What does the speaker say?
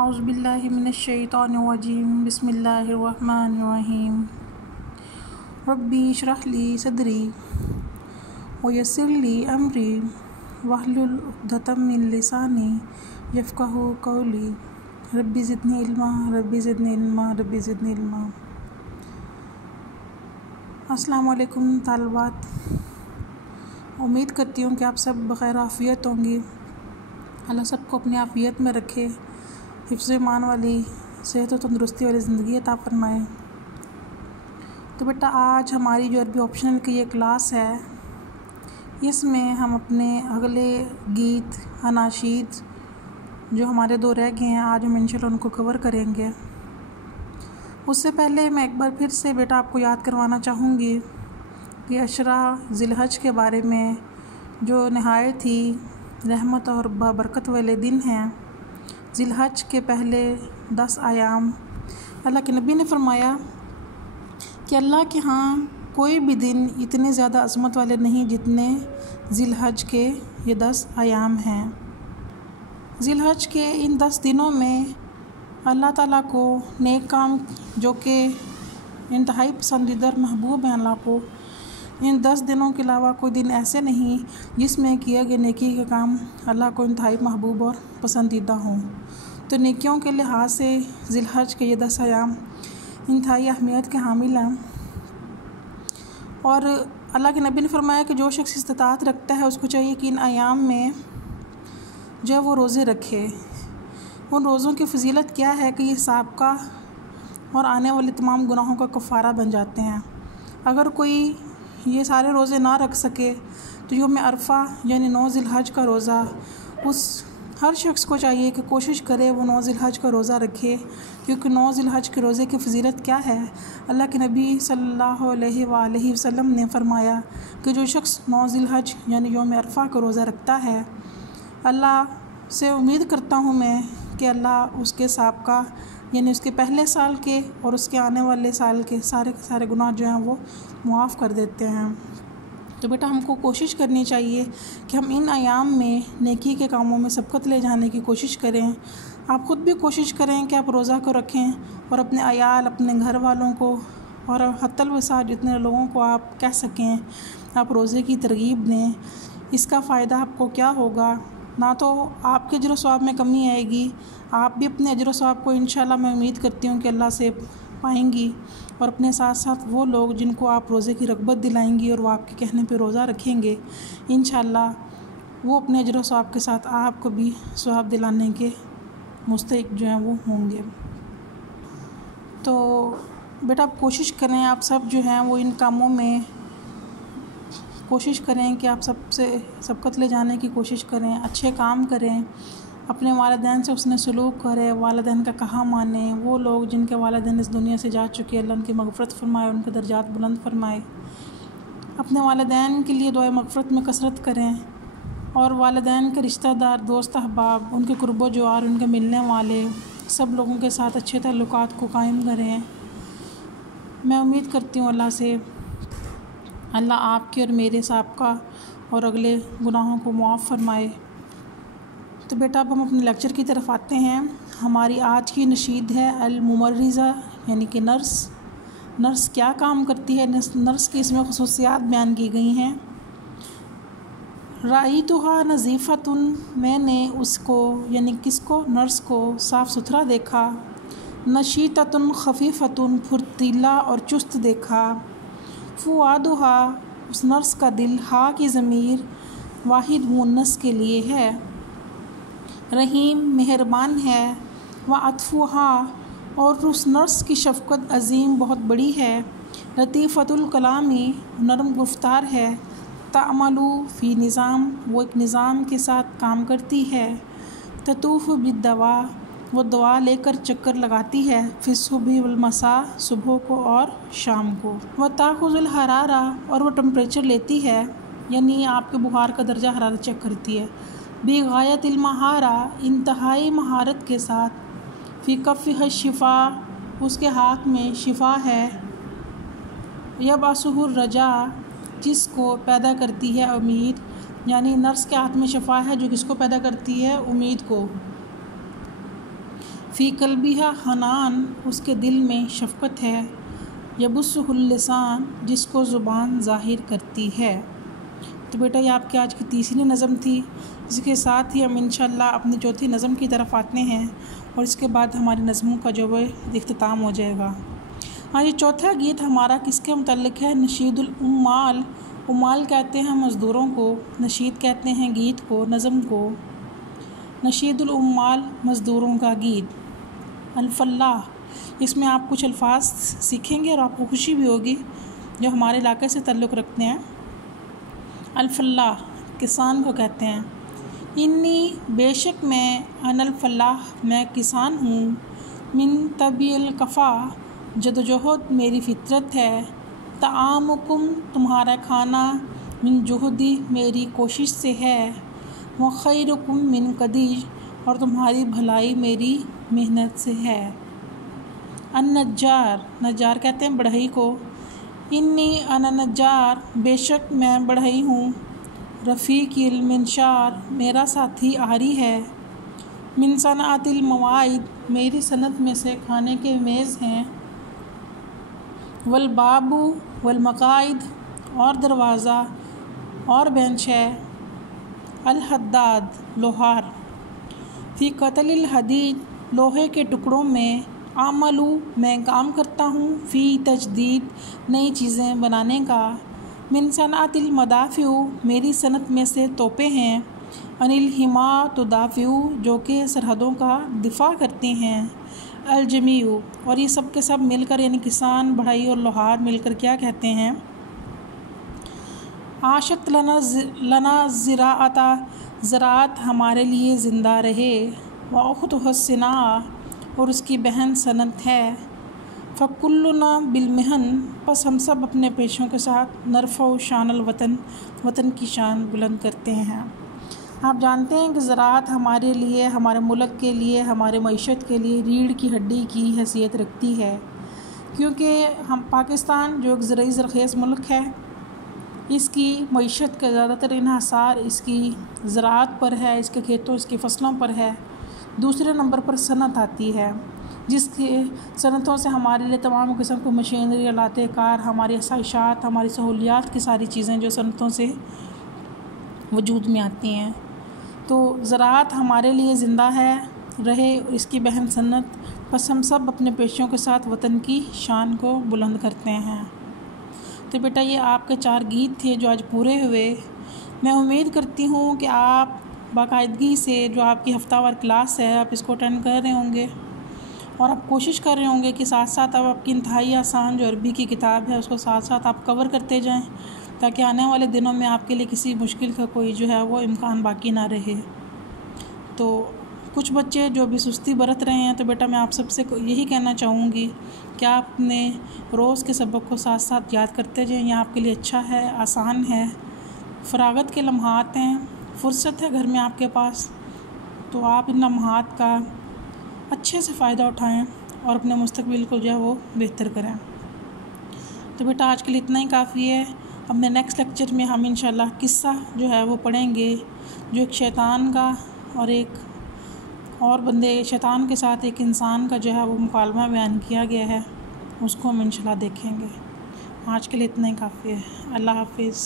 औज़ुबिल्लाहि मिनश्शैतानिर्रजीम बिस्मिल्लाहिर्रहमानिर्रहीम रब्बी इश्रह ली सदरी वयस्सिर ली अमरी वहलुल उक़दतम मिन लिसानी यफ़क़हू क़ौली रब्बी ज़िदनी इल्मा रब्बी ज़िदनी इल्मा रब्बी ज़िदनी इल्मा। अस्सलामु अलैकुम तालिबात, उम्मीद करती हूँ कि आप सब बख़ैर आफ़ियत होंगी। अल्लाह सबको अपनी आफ़ियत में रखे, हिफ्ज़ ईमान वाली सेहत और तंदुरुस्ती वाली ज़िंदगी अता फ़रमाए। तो बेटा, आज हमारी जो अरबी ऑप्शनल की ये क्लास है, इसमें हम अपने अगले गीत अनाशीद जो हमारे 2 रह गए हैं, आज हम इंशाल्लाह उनको कवर करेंगे। उससे पहले मैं एक बार फिर से बेटा आपको याद करवाना चाहूँगी कि अशरा ज़िलहज के बारे में, जो नहायत ही रहमत और बरकत वाले दिन हैं। ज़िलहज के पहले 10 आयाम अल्लाह के नबी ने फरमाया कि अल्लाह के यहाँ कोई भी दिन इतने ज़्यादा अज़मत वाले नहीं जितने ज़िलहज के ये 10 आयाम हैं। ज़िलहज के इन 10 दिनों में अल्लाह ताला को नेक काम जो कि इंतहाई पसंदीदा और महबूब हैं अल्लाह को, इन 10 दिनों के अलावा कोई दिन ऐसे नहीं जिसमें किए गए नेकी के काम अल्लाह को इंतहाई महबूब और पसंदीदा हों। तो नेकियों के लिहाज से ज़िलहज के ये 10 आयाम इंतहाई अहमियत के हामिल हैं। और अल्लाह के नबी ने फरमाया कि जो शख्स इस्तिताअत रखता है उसको चाहिए कि इन आयाम में जो है वो रोज़े रखे। उन रोज़ों की फ़जीलत क्या है कि ये साबका और आने वाले तमाम गुनाहों का कफ़ारा बन जाते हैं। अगर कोई ये सारे रोज़े ना रख सके तो यौम अरफ़ा यानी 9 ज़िलहज का रोज़ा, उस हर शख्स को चाहिए कि कोशिश करे वो 9 ज़िलहज का रोज़ा रखे, क्योंकि 9 ज़िलहज के रोज़े की फ़जीलत क्या है। अल्लाह के नबी सल्लल्लाहु अलैहि वसल्लम ने फरमाया कि जो शख्स 9 ज़िलहज यानी यौम अरफ़ा का रोज़ा रखता है, अल्लाह से उम्मीद करता हूँ मैं कि अल्लाह उसके साबका यानी उसके पहले साल के और उसके आने वाले साल के सारे गुनाह जो हैं वो मुआफ़ कर देते हैं। तो बेटा, हमको कोशिश करनी चाहिए कि हम इन आयाम में नेकी के कामों में सबकत ले जाने की कोशिश करें। आप ख़ुद भी कोशिश करें कि आप रोज़ा को रखें और अपने अयाल, अपने घर वालों को और हत्तल वसा जितने लोगों को आप कह सकें आप रोज़े की तरगीब दें। इसका फ़ायदा आपको क्या होगा, ना तो आपके अजर सवाब में कमी आएगी, आप भी अपने अजर सवाब को इंशाल्लाह मैं उम्मीद करती हूँ कि अल्लाह से पाएंगी, और अपने साथ साथ वो लोग जिनको आप रोज़े की रग़बत दिलाएंगी और वो आपके कहने पे रोज़ा रखेंगे, इंशाल्लाह वो अपने अजर सवाब के साथ आपको भी सवाब दिलाने के मुस्तहिक़ जो हैं वो होंगे। तो बेटा, आप कोशिश करें, आप सब जो हैं वो इन कामों में कोशिश करें कि आप सबसे सबकत ले जाने की कोशिश करें, अच्छे काम करें, अपने वालिदैन से उसने सलूक करे, वालिदैन का कहा माने। वो लोग जिनके वालिदैन इस दुनिया से जा चुके, अल्लाह उनकी मग़फ़िरत फ़रमाए, उनके दर्जात बुलंद फ़रमाए। अपने वालिदैन के लिए दुआ मग़फ़िरत में कसरत करें, और वालिदैन के रिश्तेदार, दोस्त अहबाब, उनके क़ुर्बो जवार, उनके मिलने वाले सब लोगों के साथ अच्छे ताल्लुकात को कायम करें। मैं उम्मीद करती हूँ अल्लाह से अल्लाह आपके और मेरे साबका और अगले गुनाहों को मुआफ़ फ़रमाए। तो बेटा, अब हम अपने लेक्चर की तरफ आते हैं। हमारी आज की नशीद है अल मुमर्रिज़ा यानी कि नर्स क्या काम करती है, नर्स की इसमें ख़ुसूसियात बयान की गई हैं। राईतुहा नज़ीफ़तुन, मैंने उसको यानी किसको, नर्स को साफ़ सुथरा देखा। नशीततुन ख़फ़ीफ़तुन, फुर्तीला और चुस्त देखा। फ़ुआदुहा, उस नर्स का दिल, हा की ज़मीर वाहिद मुन्नस के लिए है। रहीम, मेहरबान है। व अतफ़ुहा, और उस नर्स की शफ़क़त अज़ीम बहुत बड़ी है। लतीफ़तुल कलामी, नरम गुफ्तार है। तामलु फ़ी निज़ाम, वो एक निज़ाम के साथ काम करती है। ततूफ़ बिद्दवा, वो दवा लेकर चक्कर लगाती है। फ़ी सुबह वल मसा, सुबह को और शाम को। व ताख़ुज़ुल हरारा, और वो टेम्परेचर लेती है, यानी आपके बुखार का दर्जा हरारत चेक करती है। बिगायतिल महारा, इंतहाई महारत के साथ। फ़ी कफ़िहा शिफ़ा, उसके हाथ में शिफ़ा है। यबअसुहुर रजा, जिसको पैदा करती है उम्मीद, यानी नर्स के हाथ में शिफ़ा है जो किसको पैदा करती है, उम्मीद को। फ़ी कल्बिहा हनान, उसके दिल में शफ़क़त है। यबुस्सुहुल लिसान, जिसको ज़ुबान ज़ाहिर करती है। तो बेटा ये आपकी आज की तीसरी नज़म थी। इसके साथ ही हम इंशाअल्लाह अपनी चौथी नज़म की तरफ आते हैं और इसके बाद हमारी नज़मों का जो है इख्तिताम हो जाएगा। हाँ, ये चौथा गीत हमारा किसके मुतल्लिक़ है? नशीदुल उम्माल। उम्माल कहते हैं मज़दूरों को, नशीद कहते हैं गीत को, नज़म को। नशीदुल उम्माल, मज़दूरों का गीत। अल-फल्लाह, इसमें आप कुछ अल्फाज सीखेंगे और आपको खुशी भी होगी जो हमारे इलाके से ताल्लुक़ रखते हैं। अल-फल्लाह, किसान को कहते हैं। इन्नी, बेशक मैं, अनल फल्लाह, मैं किसान हूँ। मिन तबील कफ़ा, जदोजहद मेरी फ़ितरत है। तामुकुम, तुम्हारा खाना, मिन जुहदी, मेरी कोशिश से है। व खैरुकुम मिन कदीज, और तुम्हारी भलाई मेरी मेहनत से है। अन-नज्जार, नज्जार कहते हैं बढ़ई को। इन्नी अना नज्जार, बेशक मैं बढ़ई हूँ। रफ़ीक़िल मिनशार, मेरा साथी आरी है। मिन सनातिल मवाइद, मेरी सनत में से खाने के मेज़ हैं। वल बाबू वल मकाइद, और दरवाज़ा और बेंच है। अल हद्दाद, लोहार। फ़ी क़त्लिल हदीद, लोहे के टुकड़ों में। आमलू, मैं काम करता हूँ। फ़ी तजदीद, नई चीज़ें बनाने का। मिन सनातिल मदाफ़िउ, मेरी सनत में से तोपे हैं। अनिल हिमा तुदाफ़िउ, जो कि सरहदों का दिफ़ा करते हैं। अल जमीउ, और ये सब के सब मिलकर यानी किसान, बढ़ई और लोहार मिलकर क्या कहते हैं? आशत लना ज़िराअता, ज़राअत हमारे लिए ज़िंदा रहे। व उख़्तुहा सिना, और उसकी बहन सनत है। फ़कुल्लुना बिलमिहन, बस हम सब अपने पेशों के साथ। नरफ़उ शानल वतन, वतन की शान बुलंद करते हैं। आप जानते हैं कि ज़राअत हमारे लिए, हमारे मुल्क के लिए, हमारे मईशत के लिए रीढ़ की हड्डी की हैसियत रखती है, क्योंकि हम पाकिस्तान जो एक ज़रई ज़रख़ेज़ मुल्क है, इसकी मईशत का ज़्यादातर इन्हिसार इसकी ज़राअत पर है, इसके खेतों, इसकी फ़सलों पर है। दूसरे नंबर पर सनत आती है, जिसकी सनतों से हमारे लिए तमाम किस्म की मशीनरी, आलाते कार, हमारी आसाइशात, हमारी सहूलियात की सारी चीज़ें जो सनतों से वजूद में आती हैं। तो ज़राअत हमारे लिए ज़िंदा है रहे, इसकी बहन सन्नत। बस हम सब अपने पेशों के साथ वतन की शान को बुलंद करते हैं। तो बेटा ये आपके 4 गीत थे जो आज पूरे हुए। मैं उम्मीद करती हूँ कि आप बाकायदगी से जो आपकी हफ्तावार क्लास है आप इसको अटेंड कर रहे होंगे और आप कोशिश कर रहे होंगे कि साथ साथ आप आपकी इंतहाई आसान जो अरबी की किताब है उसको साथ साथ आप कवर करते जाएं, ताकि आने वाले दिनों में आपके लिए किसी मुश्किल का कोई जो है वो इम्कान बाकी ना रहे। तो कुछ बच्चे जो भी सुस्ती बरत रहे हैं, तो बेटा मैं आप सबसे यही कहना चाहूँगी कि आप अपने रोज़ के सबक को साथ साथ याद करते जाएं। यह आपके लिए अच्छा है, आसान है, फ़रागत के लम्हात हैं, फ़ुर्सत है घर में आपके पास, तो आप इन लम्हात का अच्छे से फ़ायदा उठाएं और अपने मुस्तकबिल को जो है वो बेहतर करें। तो बेटा आज के लिए इतना ही काफ़ी है। अपने नेक्स्ट लेक्चर में हम इंशाल्लाह किस्सा जो है वो पढ़ेंगे, जो एक शैतान का और एक और बंदे शैतान के साथ एक इंसान का जो है वो मुकालमा बयान किया गया है, उसको हम इंशाल्लाह देखेंगे। आज के लिए इतना ही काफ़ी है। अल्लाह हाफिज़।